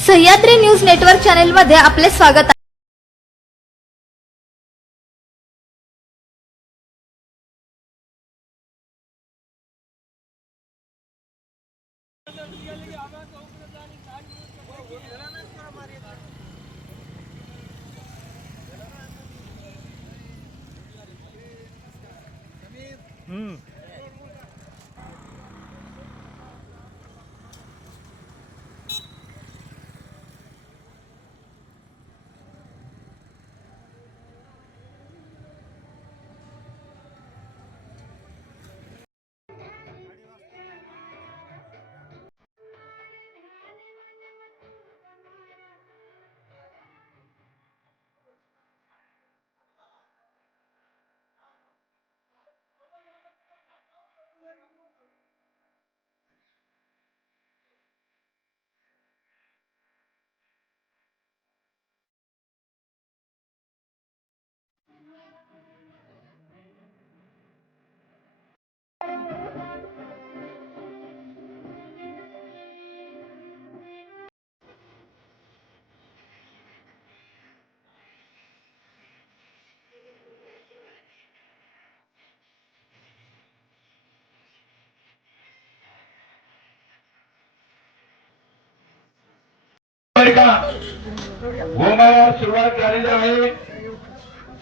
Sahyadri news network channel मध्ये आपले स्वागत आहे। होमाला सुरुवात झालेली आहे।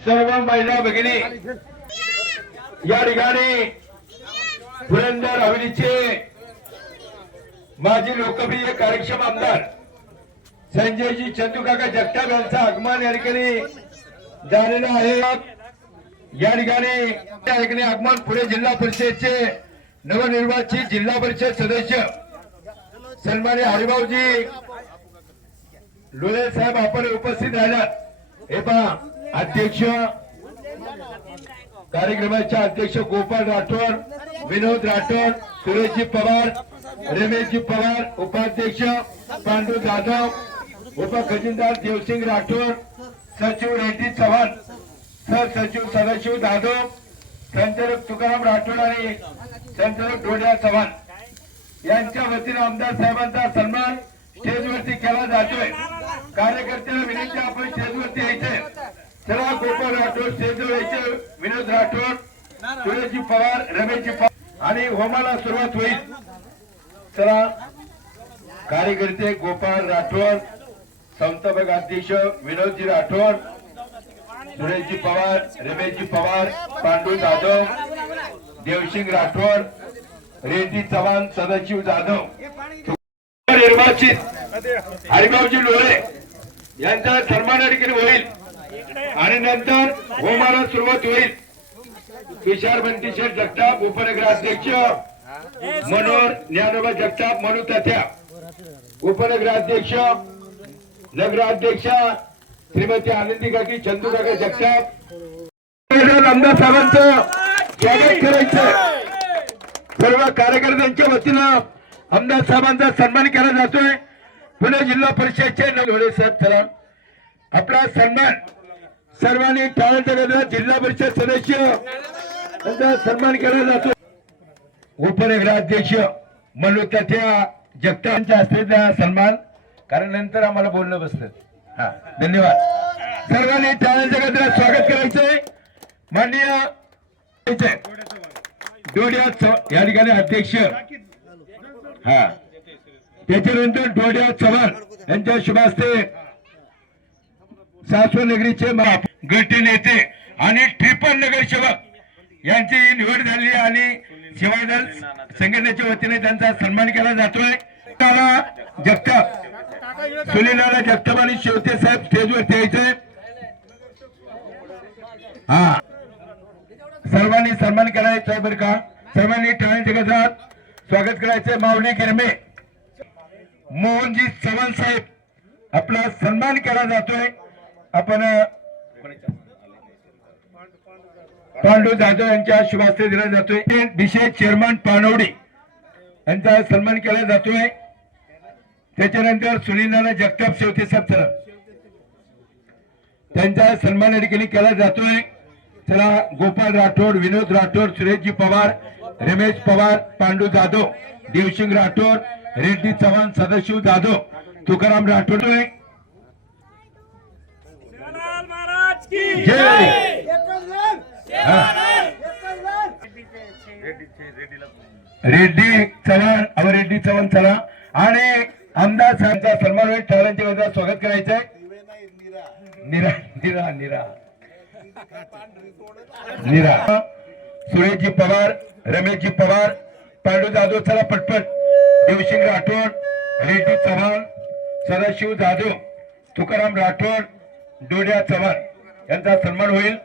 सर्व महिला भगिनी या ठिकाणी पुरंदर हवेलीचे माजी लोकप्रिय कार्यक्षम आमदार संजयजी चंदूकाका जगताप यांचं आगमन या ठिकाणी झालेलं आहे। या ठिकाणी आगमन पुणे जिल्हा परिषदेचे नवनिर्वाचित जिल्हा परिषद सदस्य सन्माननीय हरिभाऊजी लोले साहेब आपण उपस्थित राहिलात। हे पहा अध्यक्ष कार्यक्रमाचे अध्यक्ष गोपाळ राठोड, विनोद राठोड, सुरेशजी पवार, रमेशजी पवार, उपाध्यक्ष पांडू जाधव, उपखजिनदार देवसिंग राठोड, सचिव रेड्डी चव्हाण, सहसचिव सदाशिव जाधव, संचालक तुकाराम राठोड आणि संचालक डोड्या चव्हाण यांच्या वतीने आमदार साहेबांचा सन्मान स्टेजवरती केला जातोय। कार्यकर्त्यांना विनंती आपण स्टेजवरती यायचे। चला गोपाळ राठोड स्टेजवर यायचे, विनोद राठोड, सुरेशजी पवार, रमेशजी पवार आणि होमाला सुरुवात होईल। चला कार्यकर्ते गोपाळ राठोड, संस्थापक अध्यक्ष विनोदजी राठोड, सुरेशजी पवार, रमेशजी पवार, पांडू जाधव, देवसिंग राठोड, रेड्डी चव्हाण, सदाशिव जाधव, निर्वाचित हरिभाऊजी लोले यांचा सन्मान होईल आणि नंतर होमाला सुरुवात होईल। तुषार बंटी शेठ जगताप, उपनगराध्यक्ष मनोहर ज्ञानोबा जगताप, मनू तात्या, उपनगराध्यक्ष नगराध्यक्षा श्रीमती आनंदी काकी चंदूकाका जगताप, आमदार साहेबांचं स्वागत करायचं। सर्व कार्यकर्त्यांच्या वतीनं आमदार साहेबांचा सन्मान केला जातोय। पुणे जिल्हा परिषदेचे नवले साहेब, चला आपला सन्मान सर्वांनी टाळ्यांच्या गजरात जिल्हा परिषद सदस्य यांचा सन्मान केला जातो। उपनगराध्यक्ष मनू तात्या जगताप यांच्या हस्ते सन्मान, कारण नंतर आम्हाला बोलणं बसलं। हा, धन्यवाद। सर्वांनी टाळ्यांच्या गजरात स्वागत करायचंय। माननीय डोड्या या ठिकाणी अध्यक्ष, हा त्याच्यानंतर डोड्या चव्हाण यांच्या शुभ हस्ते सासवड नगरीचे गट नेते आणि ट्रिपल नगरसेवक यांची निवड झाली आणि सेवादल संघटनेच्या वतीने त्यांचा सन्मान केला जातोय। जगताप, सुनीलाला जगताप आणि शेवते साहेब स्टेजवरती यायचंय। हा, सर्वांनी सन्मान करायचा बरं का। सर्वांनी टाळ्यांच्या गजरात स्वागत करायचंय। माऊली गिरमे, मोहनजी चव्हाण साहेब आपला सन्मान केला जातोय। आपण पांडू जाधव यांच्या शुभ हस्ते दिला जातोय। विशेष चेअरमन पानवडे यांचा सन्मान केला जातोय। त्याच्यानंतर सुनील जगताप शेवते साहेब त्यांचा सन्मान या ठिकाणी केला जातोय। चला गोपाळ राठोड, विनोद राठोड, सुरेशजी पवार, रमेश पवार, पांडू जाधव, देवसिंग राठोड, रेड्डी चव्हाण, सदाशिव जाधव, तुकाराम राठोड महाराज की जय. रेड्डी चव्हाण रेड्डी चव्हाण चला आणि आमदार साहेबांचा सन्मान होईल. टाळ्यांच्या गजरात स्वागत करायचंय. निरा निरा निरा निरा सुरेशजी पवार, रमेशजी पवार, पांडू जाधव चला पटपट. देवसिंग राठोड, रेड्डी चव्हाण, सदाशिव जाधव, तुकाराम राठोड, डोड्या चव्हाण यांचा सन्मान होईल.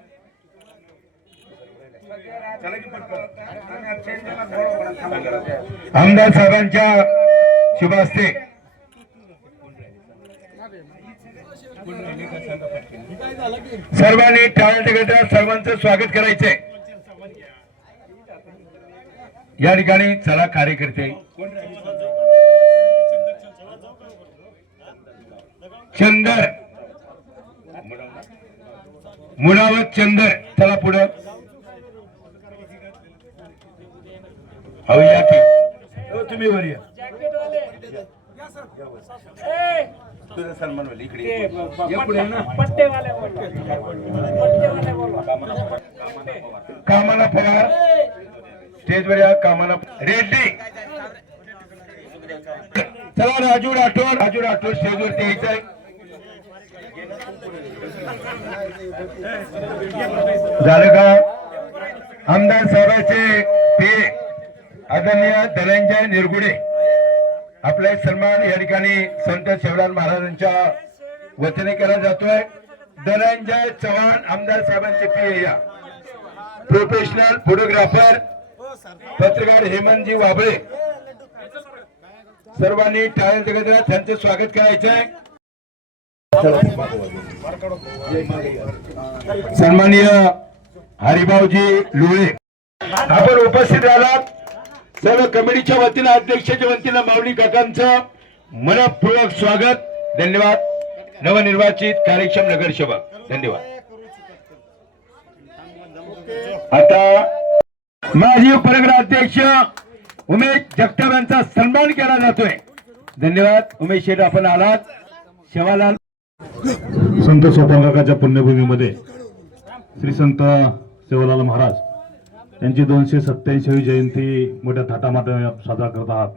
आमदार साहेबांच्या शुभ हस्ते सर्वांनी टाळ्यांच्या गजरात सर्वांचं स्वागत करायचंय. या ठिकाणी चला कार्यकर्ते चंदर मुनावत चंदर चला पुढं. या की तुम्ही वर या. तुझं सन्मान होईल इकडे कामाला पवार स्टेजवर या. कामाला रेड्डी चला. राजू राठोड स्टेजवरती यायचंय. झालं का? आमदार साहेबांचे पे आदरणीय धनंजय निरगुडे आपला सन्मान या ठिकाणी संत शिवराज महाराजांच्या वतीने केला जातोय. धनंजय चव्हाण आमदार साहेबांचे पे या. प्रोफेशनल फोटोग्राफर पत्रकार हेमंतजी वाबळे सर्वांनी टाळ्यांच्या गजरात त्यांचे स्वागत करायचंय. सन्माननीय हरिभाऊजी लोळे आपण उपस्थित राहिलात. सर्व कमिटीच्या वतीनं अध्यक्षाच्या वतीनं माऊली काकांचं मनपूर्वक स्वागत. धन्यवाद. नवनिर्वाचित कार्यक्षम नगरसेवक धन्यवाद. आता माजी उपनगराध्यक्ष उमेश जगताप यांचा सन्मान केला जातोय. धन्यवाद उमेश शेठ आपण आलात. शेवालाल संत सोपानकाकाच्या पुण्यभूमीमध्ये श्री संत सेवालाल महाराज यांची 287वी जयंती मोठ्या थाटामाटात साजरा करत आहात.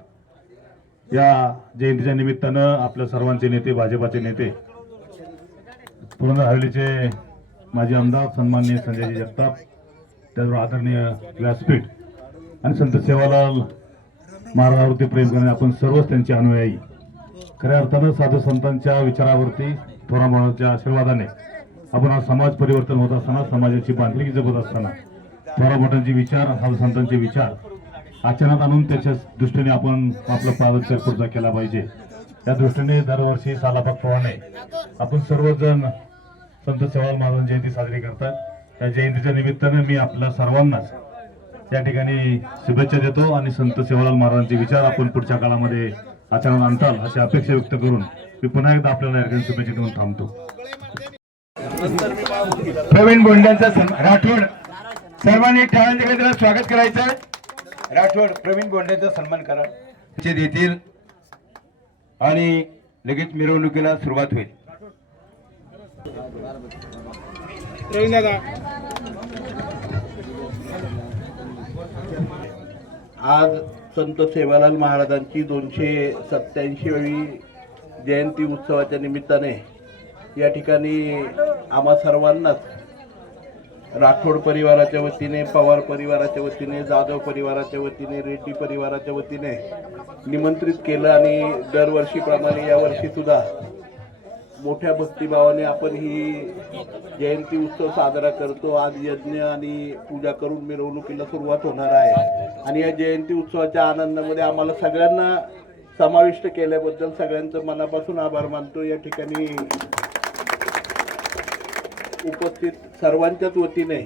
या जयंतीच्या निमित्तानं आपल्या सर्वांचे नेते भाजपाचे नेते पुरंदर हवेलीचे माजी आमदार सन्माननीय संजयजी जगताप, त्याचबरोबर आदरणीय व्यासपीठ आणि संत सेवालाल महाराजांवरती प्रेम करणे आपण सर्वच त्यांचे अनुयायी. खऱ्या अर्थानं साधू संतांच्या विचारावरती थोरा महाराजांच्या आशीर्वादाने आपण आज समाज परिवर्तन होत असताना, समाजाची बांधिलकी जपत असताना थोरा मोठ्यांचे विचार, साधू संतांचे विचार आचरणात आणून त्याच्या दृष्टीने आपण आपला पादचार पुढचा केला पाहिजे. त्या दृष्टीने दरवर्षी सालाबागप्रमाणे आपण सर्वजण संत सेवालाल महाराजांची जयंती साजरी करतात. त्या जयंतीच्या निमित्ताने मी आपल्या सर्वांनाच या ठिकाणी शुभेच्छा देतो आणि संत सेवालाल महाराजांचे विचार आपण पुढच्या काळामध्ये आचरणात आणताल अशी अपेक्षा व्यक्त करून मी पुन्हा एकदा आपल्याला या ठिकाणी शुभेच्छा देऊन थांबतो. प्रवीण बोंड्यांचा राठोड सर्वांनी टाळ्यांच्या गजरात स्वागत करायचं. राठोड प्रवीण बोंड्यांचा सन्मान करा. देतील आणि लगेच मिरवणुकीला सुरुवात होईल. आज संत सेवालाल महाराजांची 287वी जयंती उत्सवाच्या निमित्ताने या ठिकाणी आम्हा सर्वांनाच राठोड परिवाराच्या वतीने, पवार परिवाराच्या वतीने, जाधव परिवाराच्या वतीने, रेड्डी परिवाराच्या वतीने निमंत्रित केलं आणि दरवर्षीप्रमाणे यावर्षी सुद्धा मोठ्या भक्तिभावाने आपण ही जयंती उत्सव साजरा करतो. आज यज्ञ आणि पूजा करून मिरवणुकीला सुरुवात होणार आहे आणि या जयंती उत्सवाच्या आनंदामध्ये आम्हाला सगळ्यांना समाविष्ट केल्याबद्दल सगळ्यांचं मनापासून आभार मानतो. या ठिकाणी उपस्थित सर्वांच्याच वतीने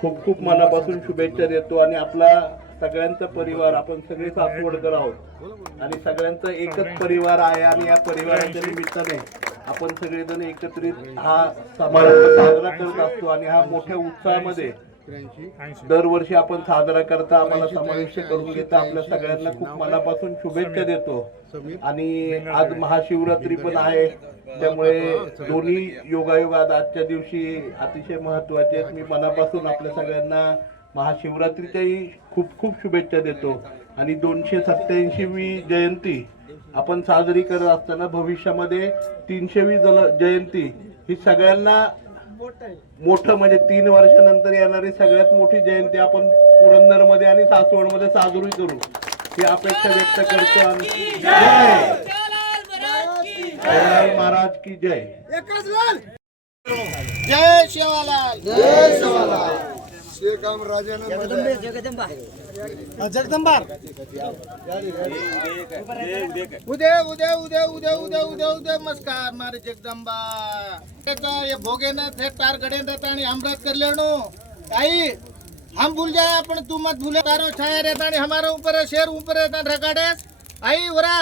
खूप खूप मनापासून शुभेच्छा देतो आणि आपला सगळ्यांचा परिवार, आपण सगळे सासवडकर आहोत आणि सगळ्यांचा एकच परिवार आहे आणि या परिवाराच्या निमित्ताने आपण सगळेजण एकत्रित हा समारंभ साजरा करत असतो आणि हा मोठ्या उत्साहामध्ये दरवर्षी आपण साजरा करता आम्हाला समाविष्ट करून घेता आपल्या सगळ्यांना खूप मनापासून शुभेच्छा देतो. आणि आज महाशिवरात्री पण आहे, त्यामुळे दोन्ही योगायोग आज आजच्या दिवशी अतिशय महत्वाचे आहेत. मी मनापासून आपल्या सगळ्यांना महाशिवरात्रीच्याही खूप खूप शुभेच्छा देतो. आणि 287वी जयंती आपण साजरी करत असताना भविष्यामध्ये 300वी जयंती ही सगळ्यांना मोठं म्हणजे 3 वर्षानंतर येणारी सगळ्यात मोठी जयंती आपण पुरंदरमध्ये आणि सासवडमध्ये साजरी करू ही अपेक्षा व्यक्त करतो. आणि जय महाराज की जय. जय शिवालाल, जय शिवालाल. शेखाम राजाने जगदंबा उदय उदय उदय उदय उदय उदय उदय नमस्कार मारे जगदंबा. ये भोगेना थे तार गड़े रहता आणि अमृत कर लेनो आई हम भूल जाए अपन तू मत भूले. तारो छाया रहता आणि हमारे ऊपर शेर ऊपर रहता रगाडेस आई वरा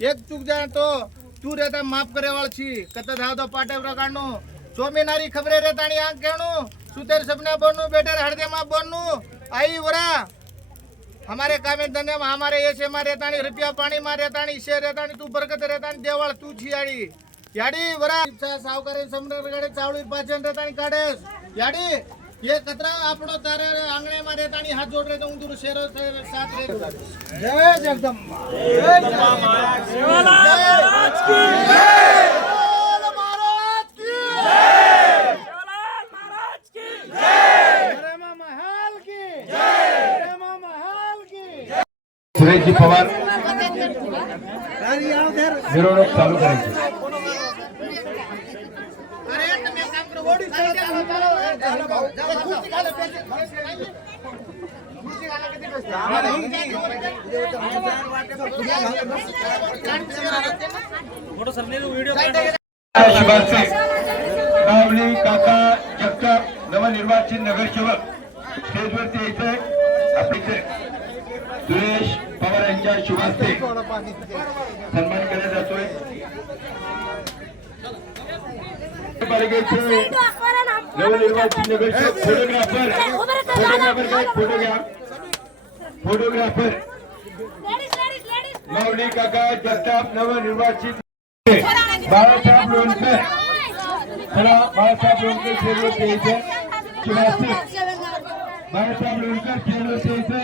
एक चूक जाए तो तू रहता माफ करे वाळची कत धाव दो पाटे रगाडनो सोमेनारी खबरे रहता आणि आंख घेणो सुतेर सपना बनू बेटर हरदे माप बनू आई वरा हमारे कामे धंधे में हमारे ऐसे में रहता नहीं रुपया पानी में रहता नहीं शेर रहता नहीं तू बरकत रहता नहीं देवाल तू छियाड़ी याडी वरा सावकारी समरगडे चावड़ी पाचन रहता नहीं काढेस याडी ये कतरा आपणो तारे आंगणे में रहता नहीं हाथ जोड़ रहता उंदूर शेरो साथ रहता. जय जगदम्बा, जय जगदम्बा शिवलाल की जय. महाराज की जय. शिवलाल महाराज की जय. प्रेमा महल की जय. प्रेमा महल की जय. सुरेशजी पवार मिरवणूक चालू करायची. शुभाचे नावली काका जगताप नवनिर्वाचित नगरसेवक स्टेजवरती यायचंय. आपले सुरेश पवार यांच्या शुभास्ते सन्मान केला जातोय. पालिकेचे नवनिर्वाचित नगरसेवक फोटोग्राफर काय फोटो घ्या. फोटोग्राफर माऊली काका जगताप नवनिर्वाचित बाळासाहेब लोणकर. चला बाळासाहेब लोणकर स्टेजवरती यायचं. शुभास्ते बाळासाहेब लोणकर स्टेजवरती यायचं.